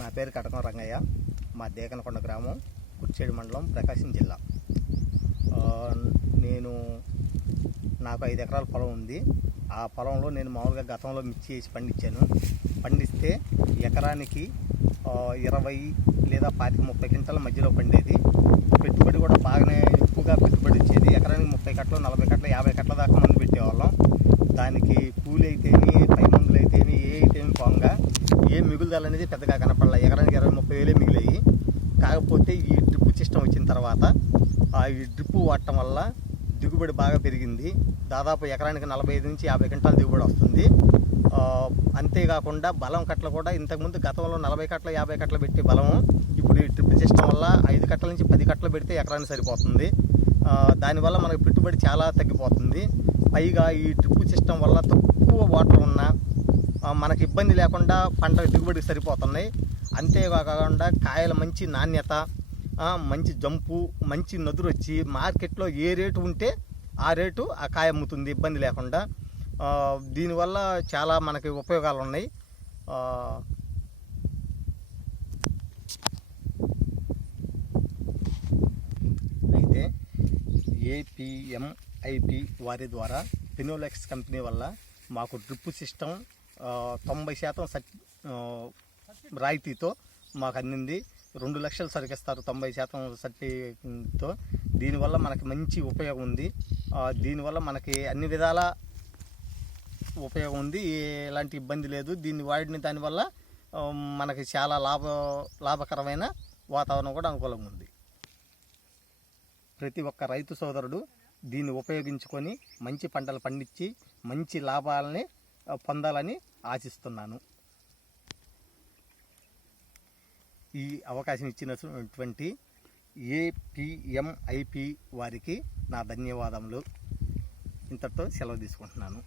నా పేరు కటకం రంగయ్య. మా దేకనకొండ గ్రామం, కుర్చేడు మండలం, ప్రకాశం జిల్లా. నాకు 5 ఎకరాల పొలం ఉంది. ఆ పొలంలో నేను మామూలుగా గతంలో మిర్చి వేసి పండిస్తే ఎకరానికి 20 లేదా 25-30 క్వింటాల మధ్యలో పండేది. పెట్టుబడి కూడా బాగానే ఎక్కువగా పెట్టుబడి వచ్చేది. ఎకరానికి 30 కట్టలు, 40 కట్టలు, 50 కట్టల దాకా మందు పెట్టేవాళ్ళం. దానికి కూలి అయితేమి, పై మందులు అయితేమి, పోంగా ఏ మిగులుదల అనేది పెద్దగా కనపడలే. ఎకరానికి 20-30 వేలే మిగిలాయి. కాకపోతే ఈ డ్రిప్ సిస్టమ్ వచ్చిన తర్వాత ఈ డ్రిప్ వాడటం వల్ల దిగుబడి బాగా పెరిగింది. దాదాపు ఎకరానికి 45 నుంచి 50 క్వింటాల దిగుబడి వస్తుంది. అంతేకాకుండా బలం కట్టలు కూడా ఇంతకుముందు గతంలో 40 కట్టలు, 50 కట్టలు పెట్టే బలము ఇప్పుడు ఈ డ్రిప్ సిస్టమ్ వల్ల 5 కట్టల నుంచి 10 కట్టలు పెడితే ఎకరానికి సరిపోతుంది. దానివల్ల మనకు పెట్టుబడి చాలా తగ్గిపోతుంది. పైగా ఈ డ్రిప్ సిస్టమ్ వల్ల తక్కువ వాటర్ ఉన్నా మనకు ఇబ్బంది లేకుండా పంట దిగుబడికి సరిపోతున్నాయి. అంతేకాకుండా కాయల మంచి నాణ్యత, మంచి జంపు, మంచి నదురు వచ్చి మార్కెట్లో ఏ రేటు ఉంటే ఆ రేటు ఆ కాయ అమ్ముతుంది ఇబ్బంది లేకుండా. దీనివల్ల చాలా మనకి ఉపయోగాలు ఉన్నాయి. అయితే APMIP వారి ద్వారా ఫినోలెక్స్ కంపెనీ వల్ల మాకు డ్రిప్ సిస్టమ్ 90% రాయితీతో మాకు అందింది. 2 లక్షలు సరికిస్తారు 90% సర్టితో. దీనివల్ల మనకి మంచి ఉపయోగం ఉంది. దీనివల్ల మనకి అన్ని విధాల ఉపయోగం ఉంది. ఎలాంటి ఇబ్బంది లేదు. దీన్ని వాడిన దానివల్ల మనకి చాలా లాభకరమైన వాతావరణం కూడా అనుకూలంగా ఉంది. ప్రతి ఒక్క రైతు సోదరుడు దీన్ని ఉపయోగించుకొని మంచి పంటలు పండించి మంచి లాభాలని పొందాలని ఆశిస్తున్నాను. ఈ అవకాశం ఇచ్చినటువంటి APMIP వారికి నా ధన్యవాదములు. ఇంతటితో సెలవు తీసుకుంటున్నాను.